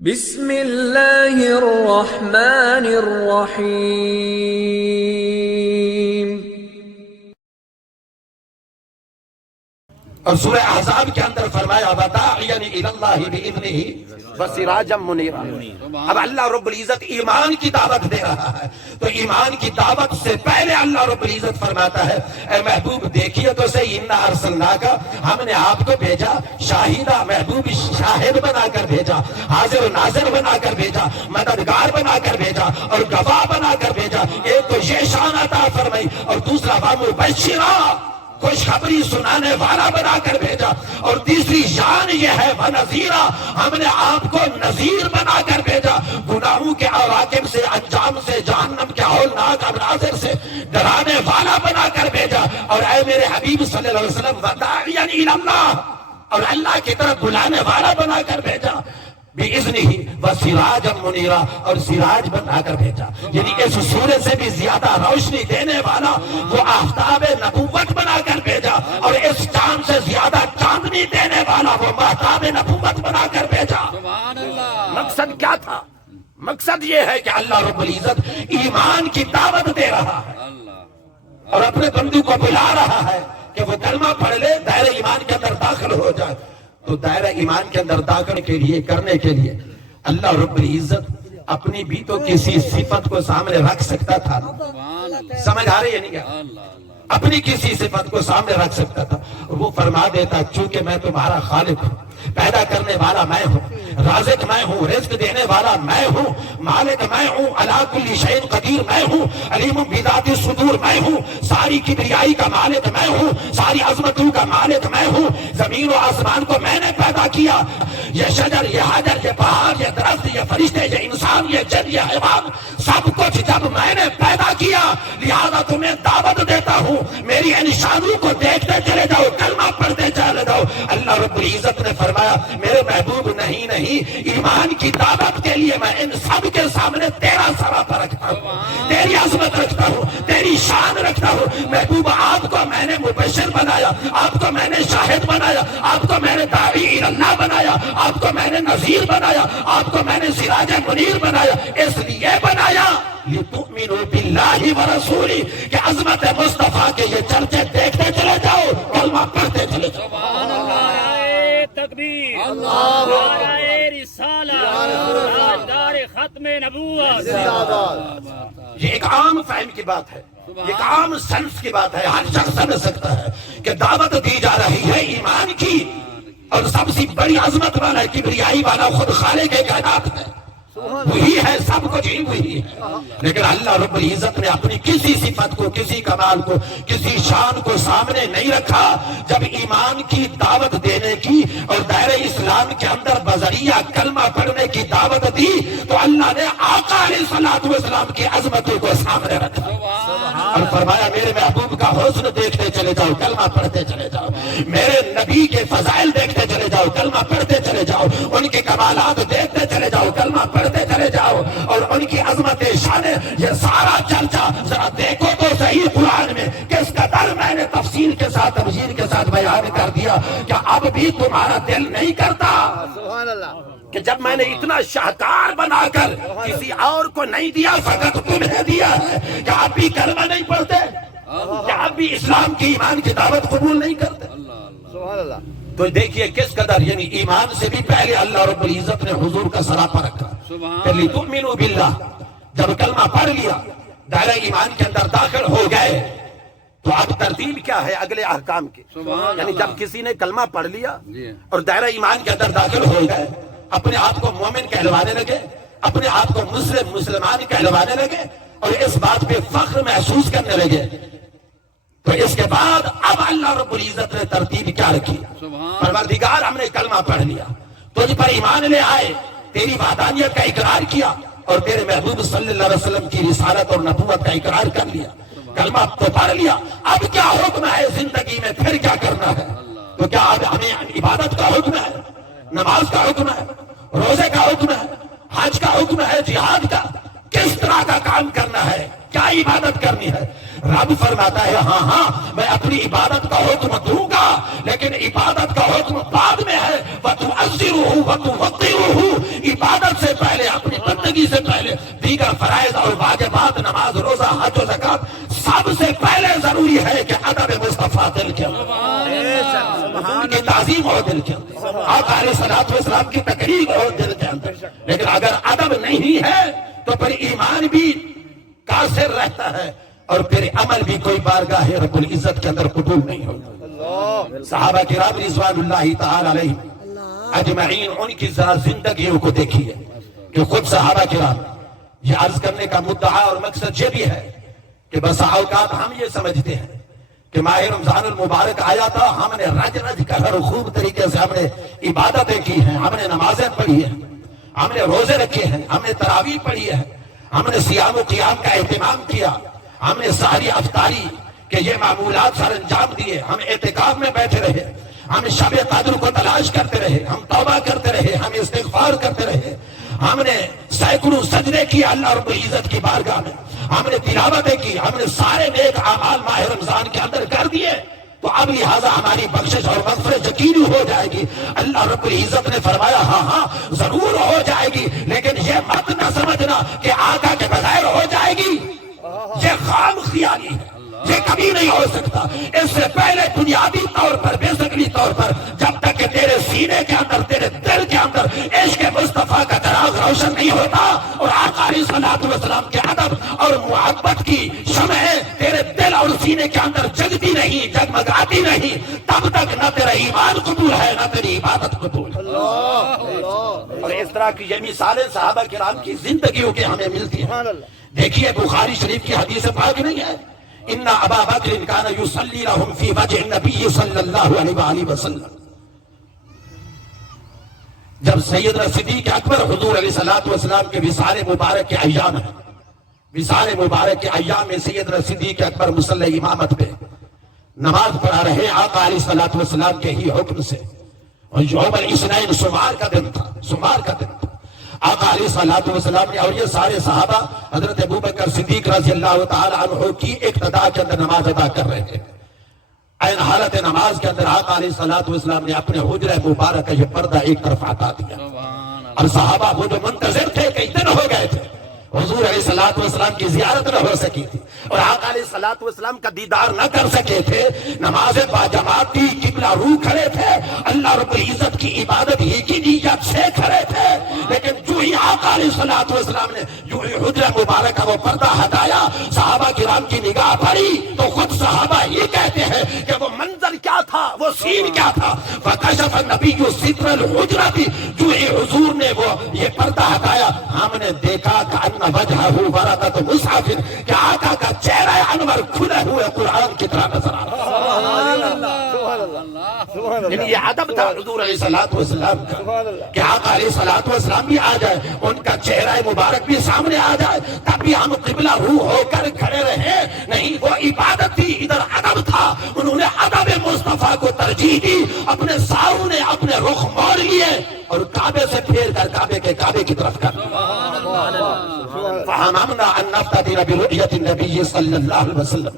بسم اللہ الرحمن الرحیم۔ اور سورہ احزاب کے اندر فرمایا وَدَاعِيًا إِلَى اللَّهِ بِإِذْنِهِ وَسِرَاجًا مُنِيرًا۔ اب اللہ رب العزت ایمان کی دعوت دے رہا ہے، تو ایمان کی دعوت سے پہلے اللہ رب العزت فرماتا ہے اے محبوب دیکھیے تو صحیح اِنَّا أَرْسَلْنَاكَ، ہم نے آپ کو بھیجا شاہدہ، محبوب شاہد بنا کر بھیجا، حاضر و ناظر بنا کر بھیجا، مددگار بنا کر بھیجا اور گواہ بنا کر بھیجا۔ ایک تو یہ شان عطا فرمائی، اور دوسرا وَمُبَشِّرًا، خوشخبری سنانے والا بنا کر بھیجا، اور تیسری شان یہ ہے وَنَذِيرًا، ہم نے آپ کو نذیر بنا کر بھیجا، گناہوں کے عواقب سے، انجام سے، جہنم کے ہولناک مناظر سے ڈرانے والا بنا کر بھیجا۔ اور اے میرے حبیب صلی اللہ علیہ وسلم وَدَاعِيًا إِلَى اللَّهِ، اور اللہ کی طرف بلانے والا بنا کر بھیجا، بِإِذْنِهِ وَسِرَاجًا مُنِيرًا، اور سراج بنا کر بھیجا، یعنی اس سورج سے بھی زیادہ روشنی دینے والا وہ آفتاب نبوت بنا کر بھیجا، اور اس چاند سے زیادہ چاندنی دینے والا وہ مہتاب نبوت بنا کر بھیجا۔ مقصد کیا تھا؟ مقصد یہ ہے کہ اللہ رب العزت ایمان کی دعوت دے رہا ہے اور اپنے بندوں کو بلا رہا ہے کہ وہ کلمہ پڑھ لے، دائرہ ایمان کے اندر داخل ہو جائے۔ تو دائرہ ایمان کے اندر داخل کرنے کے لیے اللہ رب العزت اپنی بھی تو کسی صفت کو سامنے رکھ سکتا تھا، سمجھ آ رہی ہے نہیں کیا؟ اپنی کسی صفت کو سامنے رکھ سکتا تھا، وہ فرما دیتا چونکہ میں تمہارا خالق ہوں، پیدا کرنے والا میں ہوں، رازق میں ہوں، رزق دینے والا میں ہوں، مالک میں ہوں، علی کل شیء قدیر میں ہوں، علیم بذات الصدور میں ہوں، ساری کبریائی کا مالک میں ہوں، ساری عظمتوں کا مالک میں ہوں، زمین و آسمان کو میں نے پیدا کیا، یہ شجر، یہ حجر، یہ پہاڑ، یہ درخت، یہ فرشتے، یہ انسان، یہ جن، یہ حیوان، سب کچھ جب میں نے پیدا کیا، لہذا تمہیں دعوت دیتا ہوں میری ان شانوں کو دیکھتے چلے جاؤ، کلمہ پڑھتے چلے جاؤ۔ اللہ رب العزت نے فرمایا میرے محبوب نہیں، ایمان کی دعوت کے لیے میں ان سب کے سامنے تیرا سراپا رکھتا ہوں، تیری عظمت رکھتا ہوں، تیری شان رکھتا ہوں۔ محبوب آپ کو میں نے مبشر بنایا، آپ کو میں نے شاہد بنایا، آپ کو میں نے داعی اللہ بنایا، آپ کو میں نے نذیر بنایا، آپ کو میں نے سراج منیر بنایا، اس لیے بنایا لِتُؤْمِنُوا بِاللَّهِ وَرَسُولِهِ کہ عظمت مصطفیٰ کے یہ چرچے دیکھتے چلے جاؤ، کلمہ پڑھتے چلے جاؤ۔ تکبیر، نعرہ رسالہ، تاجدار ختم نبوت۔ یہ ایک عام فہم کی بات ہے، ایک عام سنس کی بات ہے، ہر شخص سمجھ سکتا ہے کہ دعوت دی جا رہی ہے ایمان کی، اور سب سے بڑی عظمت والا کبریائی والا خود خالق کائنات ہے، وہی ہے، سب کچھ ہی وہی ہے۔ لیکن اللہ رب العزت نے اپنی کسی صفت کو، کسی کمال کو، کسی شان کو سامنے نہیں رکھا۔ جب ایمان کی دعوت دینے کی اور دائرہ اسلام کے اندر بذریعہ کلمہ پڑھنے کی دعوت دی تو اللہ نے آقا علیہ الصلوۃ والسلام کی عظمتوں کو سامنے رکھا اور فرمایا میرے محبوب کا حسن دیکھتے چلے جاؤ، کلمہ پڑھتے چلے جاؤ، میرے نبی کے فضائل دیکھتے چلے جاؤ، کلمہ پڑھتے چلے جاؤ، ان کے کمالات دیکھتے چلے جاؤ، کلمہ پڑھتے چلے جاؤ، اور ان کی عظمت شان، یہ سارا چرچا ذرا دیکھو تو صحیح قرآن میں کس قدر میں نے تفصیل کے ساتھ، تبجیر کے ساتھ بیان کر دیا کہ اب بھی تمہارا دل نہیں کرتا کہ جب میں نے اتنا شاہکار بنا کر کسی اور کو نہیں دیا، فقط تمہیں دیا ہے، کہ آپ بھی کلمہ نہیں پڑھتے، کہ آپ بھی اسلام کی ایمان کی دعوت قبول نہیں کرتے۔ تو دیکھیے کس قدر، یعنی ایمان سے بھی پہلے اللہ رب العزت نے حضور کا سراپا رکھا کہ لِتُؤْمِنُوا بِاللَّهِ، جب کلمہ پڑھ لیا، دائرہ ایمان کے اندر داخل ہو گئے، تو اب ترتیب کیا ہے اگلے احکام کی؟ یعنی جب کسی نے کلمہ پڑھ لیا اور دائرہ ایمان کے اندر داخل ہو گئے، اپنے آپ کو مومن کہلوانے لگے، اپنے آپ کو مسلمان کہلوانے لگے، اور اس بات پہ فخر محسوس کرنے لگے، تو اس کے بعد اب اللہ رب العزت نے ترتیب کیا رکھی؟ پروردگار ہم نے کلمہ پڑھ لیا، تجھ پر ایمان لے آئے، تیری وحدانیت کا اقرار کیا، اور تیرے محبوب صلی اللہ علیہ وسلم کی رسالت اور نبوت کا اقرار کر لیا، کلمہ تو پڑھ لیا، اب کیا حکم ہے زندگی میں، پھر کیا کرنا ہے؟ تو کیا اب ہمیں عبادت کا حکم ہے، نماز کا حکم ہے، روزے کا حکم ہے، حج کا حکم ہے، جہاد کا، کس طرح کا کام کرنا ہے، کیا عبادت کرنی ہے؟ رب فرماتا ہے ہاں ہاں میں اپنی عبادت کا حکم دوں گا، لیکن عبادت کا حکم بعد میں ہے۔ وَتُعَزِّرُهُ وَتُوَقِّرُهُ، عبادت سے پہلے، اپنی بندگی سے پہلے دیگر فرائض اور واجبات، نماز، روزہ، حج و زکات، سب سے پہلے ضروری ہے کہ ادب مصطفیٰ دل کے اندر، ان کی تعظیم ہو دل کے اندر، آقا علیہ الصلوۃ والسلام کی تقریر ہو دل کے اندر۔ لیکن اگر ادب نہیں ہے تو پھر ایمان بھی قاصر رہتا ہے اور پھر عمل بھی کوئی بارگاہ رب العزت کے اندر قبول نہیں ہوتا۔ صحابہ کرام رضوان اللہ تعالی علیہ اجمعین، ان کی ذرا زندگیوں کو دیکھیے کہ خود صحابہ کرام، یہ عرض کرنے کا مدعا اور مقصد یہ بھی ہے کہ بس اوقات ہم یہ سمجھتے ہیں کہ ماہ رمضان المبارک آیا تھا، ہم نے رج رج کر خوب طریقے سے ہم نے عبادتیں کی ہیں، ہم نے نمازیں پڑھی ہیں، ہم نے روزے رکھے ہیں، ہم نے تراویح پڑھی ہے، ہم نے صیام و قیام کا اہتمام کیا، ہم نے ساری افطاری کہ یہ معمولات سر انجام دیے، ہم اعتکاف میں بیٹھے رہے، ہم شب قدر کو تلاش کرتے رہے، ہم توبہ کرتے رہے، ہم استغفار کرتے رہے، ہم نے سینکڑوں سجدے کیے اللہ رب العزت کی بارگاہ میں، ہم نے تلاوتیں کی، ہم نے سارے نیک اعمال ماہ رمضان کے اندر کر دیے، تو اب لہٰذا ہماری بخشش اور مغفرت یقینی ہو جائے گی۔ اللہ رب العزت نے فرمایا ہاں ہاں ضرور ہو جائے گی، لیکن یہ مت نہ سمجھنا کہ آقا کے بغیر ہو جائے گی، یہ خام خیالی ہے، یہ کبھی نہیں ہو سکتا۔ اس سے پہلے بنیادی طور پر، بیسکلی طور پر، جب تک کہ تیرے سینے کے اندر، تیرے دل کے اندر عشق مصطفیٰ کا چراغ روشن نہیں ہوتا اور آقا علیہ الصلوۃ والسلام کے ادب اور محبت کی شمعیں تیرے دل اور سینے کے اندر جگتی نہیں، جگمگاتی نہیں، تب تک نہ تیرا ایمان قبول ہے نہ تیری عبادت قبول ہے۔ اور اس طرح کی یہ مثالیں صحابہ کرام کی زندگیوں کے ہمیں ملتی ہیں۔ دیکھیے بخاری شریف کی حدیث پاک نہیں ہے، ان ابا بکر کان یصلی لهم فی وجه النبی صلی اللہ علیہ وآلہ وسلم، جب سیدنا صدیق اکبر حضور علیہ الصلوۃ والسلام کے وصال مبارک کے ایام ہیں، وصال مبارک کے ایام میں سیدنا صدیق اکبر مصلی امامت پہ نماز پڑھا رہے آقا علیہ الصلوۃ والسلام کے ہی حکم سے، اور یوم الاثنین سمار کا دن تھا، سمار کا دن تھا۔ آقا علیہ الصلوۃ والسلام نے اور یہ سارے صحابہ حضرت ابوبکر صدیق رضی اللہ تعالی عنہ کی اقتداء کے اندر نماز ادا کر رہے تھے۔ عین حالت نماز کے اندر آقا علیہ الصلوۃ والسلام نے اپنے حجرہ مبارک کا یہ پردہ ایک طرف ہٹا دیا، اور صحابہ وہ جو منتظر تھے کئی دن ہو گئے تھے، حضور علیہ الصلوۃ والسلام کی زیارت نہ ہو سکی تھی اور آقا علیہ الصلوۃ والسلام کا دیدار نہ کر سکے تھے، نماز باجماعت تھی، قبلہ رو کھڑے تھے، اللہ رب العزت کی عبادت ہی کی نیت سے کھڑے تھے، لیکن جو ہی آقا علیہ الصلوۃ والسلام نے جو ہی حجرہ مبارک کا وہ پردہ ہٹایا، صحابہ کرام کی نگاہ پڑی تو خود صحابہ یہ کہتے ہیں کہ وہ منظر کیا تھا، وہ سین کیا تھا، فکشف النبی ستر الحجرۃ، جو ہی حضور نے وہ یہ پردہ ہٹایا، ہم نے دیکھا کہ وجہہ ورقۃ مصحف، کہ آقا کا چہرہ انور کھلے ہوئے قرآن کی طرح نظر آ رہا۔ یعنی یہ ادب تھا حضور علیہ الصلوۃ والسلام کا کہ آقا علیہ الصلوۃ والسلام بھی آ جائے، ان کا چہرہ مبارک بھی سامنے آ جائے، تب بھی ہم قبلہ رو ہو کر کھڑے رہے، نہیں وہ عبادت تھی، ادھر ادب تھا، انہوں نے ادب مصطفیٰ کو ترجیح دی، اپنے ساروں نے اپنے رخ موڑ لیے اور کعبے سے پھیر کر کعبے کی طرف کر فَحَمَمْنَا أَن نَفْتَدِرَ بِرُؤْيَةِ النَّبِيِّ صلی اللہ علیہ وسلم،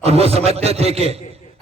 اور وہ سمجھتے تھے کہ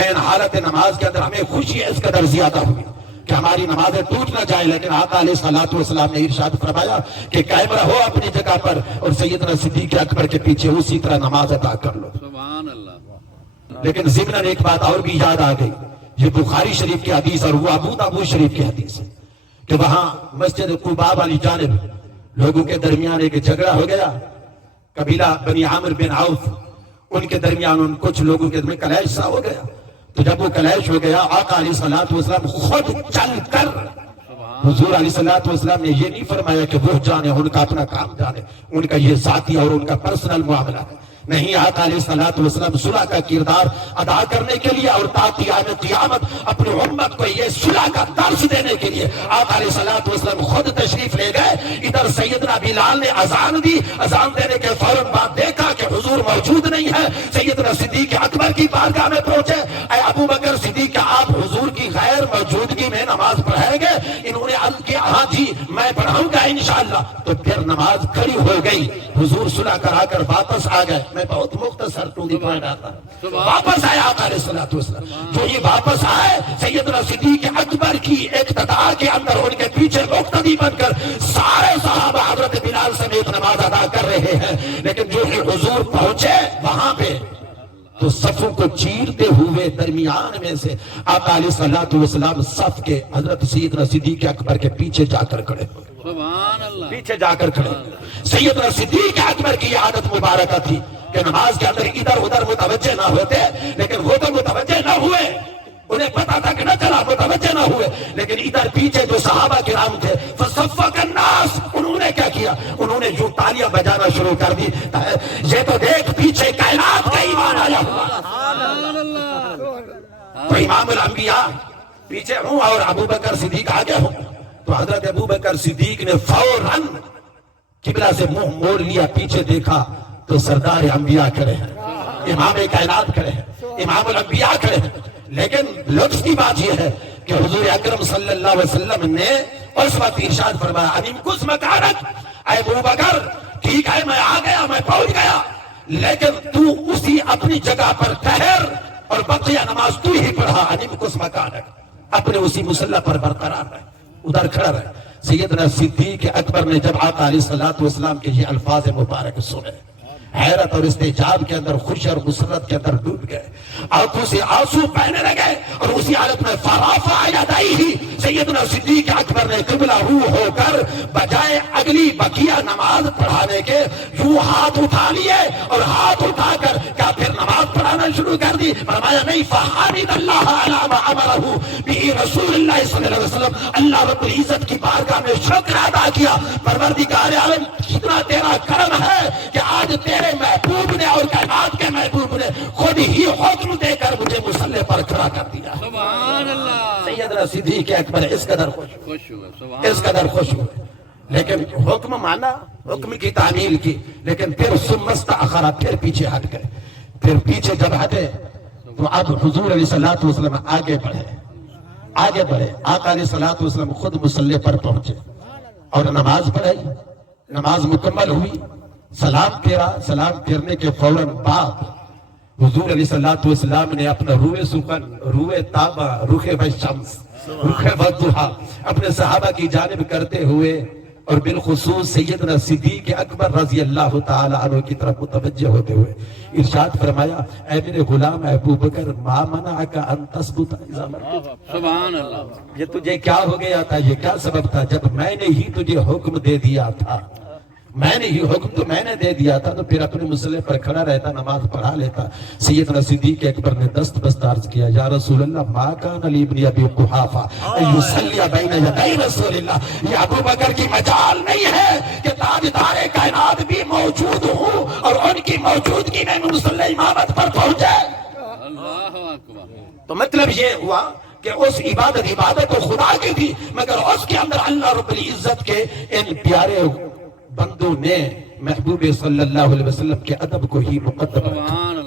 عین حالت نماز کے اندر ہمیں خوشی اس قدر زیادہ ہوئی کہ ہماری نمازیں ٹوٹ نہ جائیں، لیکن آقا علیہ الصلوۃ والسلام نے ارشاد فرمایا کہ قائم رہو اپنی جگہ پر اور سیدنا صدیق اکبر کے پیچھے اسی طرح نماز ادا کر لو۔ سبحان اللہ۔ لیکن ضمن ایک بات اور بھی یاد آ گئی، یہ بخاری شریف کی حدیث اور وہ ابو داؤد شریف کی حدیث ہے کہ وہاں مسجد قباء والی جانب لوگوں کے درمیان ایک جھگڑا ہو گیا، قبیلہ بنی عامر بن عوف، ان کے درمیان ان کچھ لوگوں کے درمیان کلیش سا ہو گیا، تو جب وہ کلیش ہو گیا آقا علیہ الصلوۃ والسلام خود چل کر، حضور علیہ الصلوۃ والسلام نے یہ نہیں فرمایا کہ وہ جانے، ان کا اپنا کام جانے، ان کا یہ ذاتی اور ان کا پرسنل معاملہ ہے، نہیں، آقا علیہ الصلوۃ والسلام صلح کا کردار ادا کرنے کے لیے اور تا قیامت اپنی امت کو یہ صلح کا درس دینے کے لیے آقا علیہ الصلوۃ والسلام خود تشریف لے گئے۔ ادھر سیدنا بلال نے اذان دی، اذان دینے کے فوراً بعد دیکھا کہ حضور موجود نہیں ہے، سیدنا صدیق اکبر کی بارگاہ میں پہنچے، اے ابو بکر صدیق آپ حضور کی غیر موجودگی میں نماز پڑھائیں گے. انہوں نے عرض کیا ہاں جی میں پڑھاؤں گا انشاءاللہ. تو پھر نماز کھڑی ہو گئی. حضور صلح کرا کر واپس آ گئے. میں بہت مختصر ٹو دی پوائنٹ آتا ہوں. واپس آیا آقا علیہ الصلوۃ والسلام. جو یہ واپس آئے سیدنا صدیق اکبر کی اقتداء کے اندر ان کے پیچھے مقتدی بن کر سارے صحابہ حضرت بلال سمیت نماز ادا کر رہے ہیں. لیکن جو ہی حضور پہنچے وہاں پہ تو صفوں کو چیرتے ہوئے درمیان میں سے آقا علیہ الصلوۃ والسلام صف کے حضرت سیدنا صدیق اکبر کے پیچھے جا کر کھڑے. سبحان اللہ. پیچھے جا کر کھڑے. سیدنا صدیق اکبر کی عادت مبارکہ تھی کہ نماز کے اندر ادھر ادھر متوجہ نہ ہوتے. لیکن وہ تو متوجہ نہ ہوئے. انہیں پتا تھا کہ نہ چلا متوجہ نہ ہوئے. لیکن ادھر پیچھے جو صحابہ کرام تھے فصفق الناس انہوں نے کیا کیا؟ انہوں نے جو تالیاں بجانا شروع کر دی. یہ تو دیکھ پیچھے کائنات کا ایمان آیا ہوا. تو امام الانبیاء پیچھے ہوں اور ابو بکر صدیق آگے ہوں. تو حضرت ابو بکر صدیق نے فوراً قبلہ سے منہ موڑ لیا. پیچھے دیکھا تو سردار انبیاء کھڑے ہیں, امام کائنات کھڑے ہیں, امام الانبیاء کھڑے ہیں. لیکن لطف کی بات یہ ہے کہ حضور اکرم صلی اللہ علیہ وسلم نے اس وقت ارشاد فرمایا انم کس مکانک, اے ابو بکر ٹھیک ہے میں آ گیا, میں پہنچ گیا, لیکن تو اسی اپنی جگہ پر ٹھہر اور بقیہ نماز تو ہی پڑھا. انم کس مکانک, اپنے اسی مصلی پر برقرار رہے, ادھر کھڑا رہے. سیدنا صدیق اکبر نے جب آقا علیہ الصلوۃ والسلام کے یہ الفاظ مبارک سنے حیرت اور استعجاب کے اندر, خوشی اور مسرت کے اندر ڈوب گئے. آنکھوں سے آنسو بہنے لگے اور اسی حالت میں فرافا یدیہ ہی سیدنا صدیق اکبر نے قبلہ رو ہو کر بجائے اگلی بقیہ نماز پڑھانے کے یوں ہاتھ اٹھا لیے اور ہاتھ اٹھا کر کیا پھر نماز پڑھانا شروع کر دی. فرمایا نہیں, فحمد اللہ علی ما امرہ بہ رسول اللہ صلی اللہ علیہ وسلم. اللہ رب العزت کی بارگاہ میں شکر ادا کیا, پروردگار عالم کتنا تیرا کرم ہے کہ آج تیرے محبوب نے اور کائنات کے محبوب نے خود ہی حکم دے کر مجھے مصلی پر کھڑا کر دیا. سبحان اللہ. سیدنا صدیق اکبر اس قدر خوش خوش ہوئے. سبحان اس قدر خوش ہوئے. لیکن حکم مانا, حکم کی تعمیل کی, لیکن پھر ثم استأخر, پھر پیچھے ہٹ گئے. پھر پیچھے جب ہٹے تو اب حضور علیہ الصلوۃ والسلام آگے بڑھے. آقا علیہ الصلوۃ والسلام خود مصلی پر پہنچے اور نماز پڑھائی. نماز مکمل ہوئی, سلام پھیرا. سلام پھیرنے کے فوراً بعد حضور علیہ الصلوۃ والسلام نے اپنا روئے سخن, روئے تابہ, رخ والشمس, رخ والضحیٰ اپنے صحابہ کی جانب کرتے ہوئے اور بالخصوص سیدنا صدیق اکبر رضی اللہ تعالی عنہ کی طرف متوجہ ہوتے ہوئے ارشاد فرمایا اے میرے غلام ابو بکر ما منعک ان تثبت اذا مرت. سبحان اللہ. یہ تجھے کیا ہو گیا تھا, یہ کیا سبب تھا جب میں نے ہی تجھے حکم دے دیا تھا, میں نے ہی حکم تو میں نے دے دیا تھا تو پھر اپنے مصلی پر کھڑا رہتا, نماز پڑھا لیتا. سیدنا صدیق اکبر نے دست بست عرض کیا یا رسول اللہ ما کان لی ابن ابی قحافہ ان یصلی بین یدی رسول اللہ. یہ ابو بکر کی مجال نہیں ہے کہ تاجدار کائنات بھی موجود ہوں اور ان کی موجودگی میں مصلی امامت پر پہنچے. اللہ اکبر. تو مطلب یہ ہوا کہ اس عبادت تو خدا کی تھی, مگر اس کے اندر اللہ رب العزت کے ان پیارے بندوں نے محبوب صلی اللہ علیہ وسلم کے ادب کو ہی مقدم رکھا.